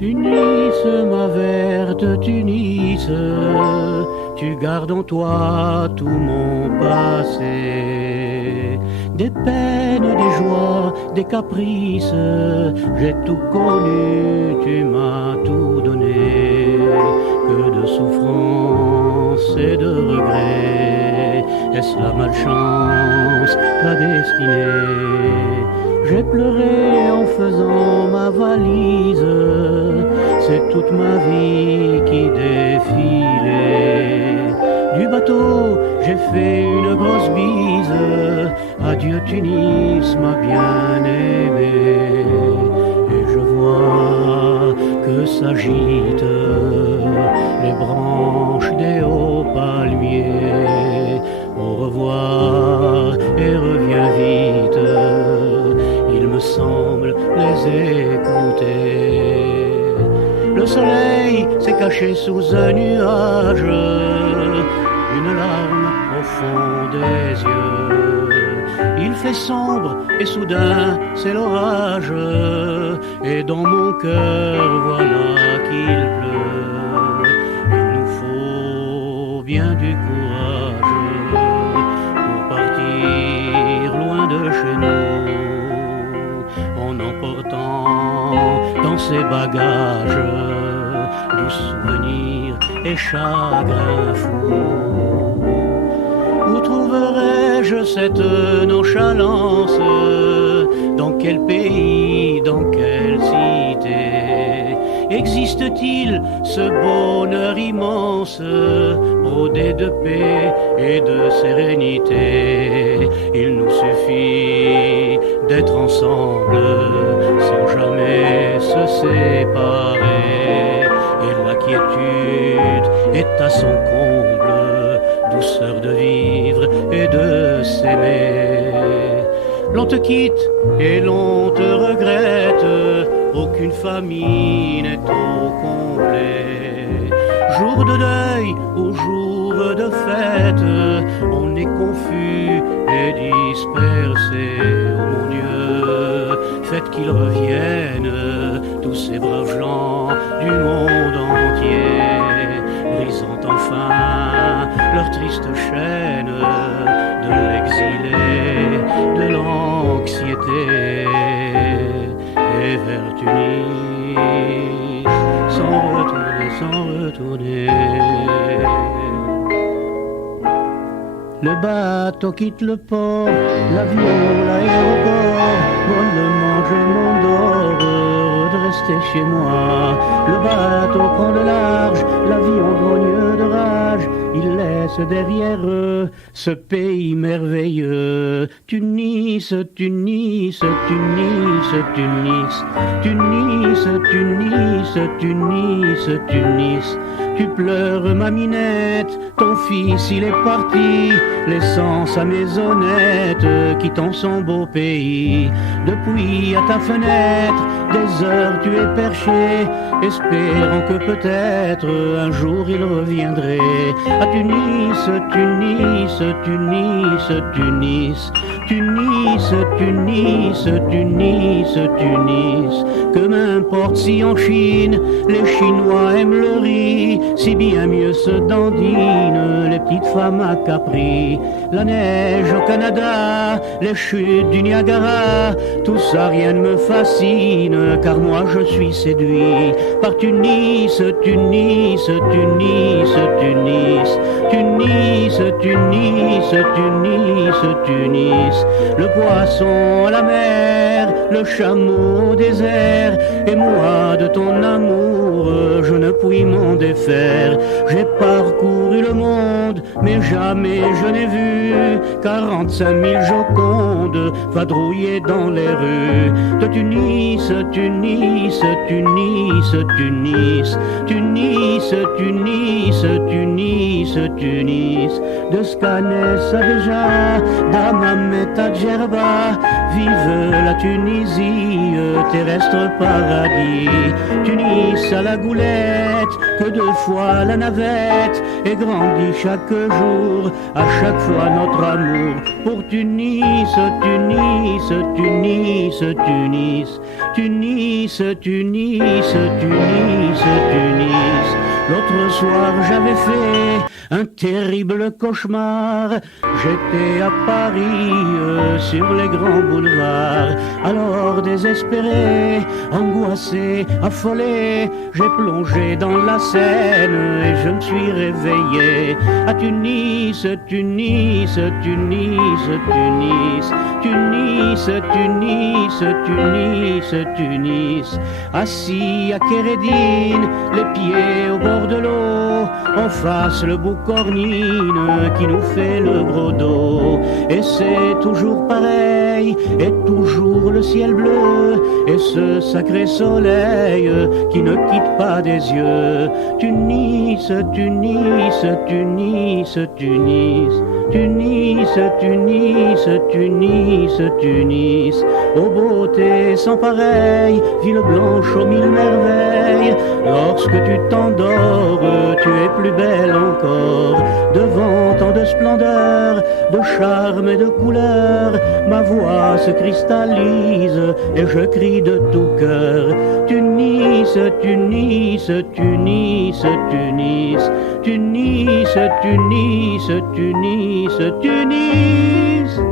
Tunis, ma verte Tunis, tu gardes en toi tout mon passé. Des peines, des joies, des caprices, j'ai tout connu, tu m'as tout donné. Que de souffrance et de regrets, est-ce la malchance, la destinée? J'ai pleuré en faisant ma valise, c'est toute ma vie qui défilait. Du bateau, j'ai fait une grosse bise, adieu Tunis, ma bien-aimée. Et je vois que s'agitent les branches des hauts palmiers. Au revoir et reviens vite, il me semble les écouter. Le soleil s'est caché sous un nuage, une larme au fond des yeux. Il fait sombre et soudain c'est l'orage, et dans mon cœur voilà qu'il pleut. Il nous faut bien du courage pour partir loin de chez nous, en emportant dans ses bagages doux souvenirs et chagrins fous. Où trouverai-je cette nonchalance? Dans quel pays, dans quelle cité existe-t-il ce bonheur immense, brodé de paix et de sérénité? Il nous suffit d'être ensemble sans jamais se séparer, et la quiétude est à son comble, douceur de vivre et de s'aimer. L'on te quitte et l'on te regrette, aucune famille n'est au complet. Jour de deuil ou jour de fête, on est confus et dispersé. Oh mon Dieu, faites qu'ils reviennent, tous ces braves gens du monde entier, brisant enfin leur triste chaîne de l'exilé, de l'anxiété, et vers Tunis, sans retourner, sans retourner. Le bateau quitte le port, l'avion, l'aéroport, mollement je m'endors, heureux de rester chez moi. Le bateau prend le large, l'avion grogne de rage, il laisse derrière eux ce pays merveilleux. Tunis, Tunis, Tunis, Tunis, Tunis, Tunis, Tunis, Tunis. Tu pleures ma minette, ton fils il est parti, laissant sa maisonnette, quittant son beau pays. Depuis à ta fenêtre, des heures tu es perché, espérant que peut-être un jour il reviendrait. À Tunis, Tunis, Tunis, Tunis, Tunis, Tunis, Tunis, Tunis. Que m'importe si en Chine les Chinois aiment le riz, si bien mieux se dandinent les petites femmes à Capri. La neige au Canada, les chutes du Niagara, tout ça rien ne me fascine, car moi je suis séduit par Tunis, Tunis, Tunis, Tunis, Tunis, Tunis, Tunis, Tunis. Le poisson à la mer, le chameau au désert, et moi de ton amour je ne puis m'en défaire. J'ai parcouru le monde, mais jamais je n'ai vu 45 000 Jocondes vadrouiller dans les rues de Tunis, Tunis, Tunis, Tunis, Tunis, Tunis, Tunis, Tunis. De Scanès à déjà, d'Hammamet à Djerba, vive la Tunisie, terrestre paradis. Tunis, Tunis à la goulette, que 2 fois la navette, et grandit chaque jour, à chaque fois notre amour pour Tunis, Tunis, Tunis, Tunis, Tunis, Tunis, Tunis, Tunis. L'autre soir j'avais fait un terrible cauchemar. J'étais à Paris, sur les grands boulevards. Alors désespéré, angoissé, affolé, j'ai plongé dans la Seine et je me suis réveillé à Tunis, Tunis, Tunis, Tunis, Tunis, Tunis, Tunis, Tunis. Assis à Kérédine, les pieds au bord de l'eau, en face le Boucornine qui nous fait le gros dos. Et c'est toujours pareil, et toujours le ciel bleu, et ce sacré soleil qui ne quitte pas des yeux. Tunis, Tunis, Tunis, Tunis, Tunis, Tunis, Tunis, Tunis. Ô beauté sans pareille, ville blanche aux 1000 merveilles, lorsque tu t'endors, tu es plus belle encore. Devant tant de splendeur, de charme et de couleur, ma voix se cristallise et je crie de tout cœur. Tunis, Tunis, Tunis, Tunis, Tunis, Tunis, Tunis, Tunis.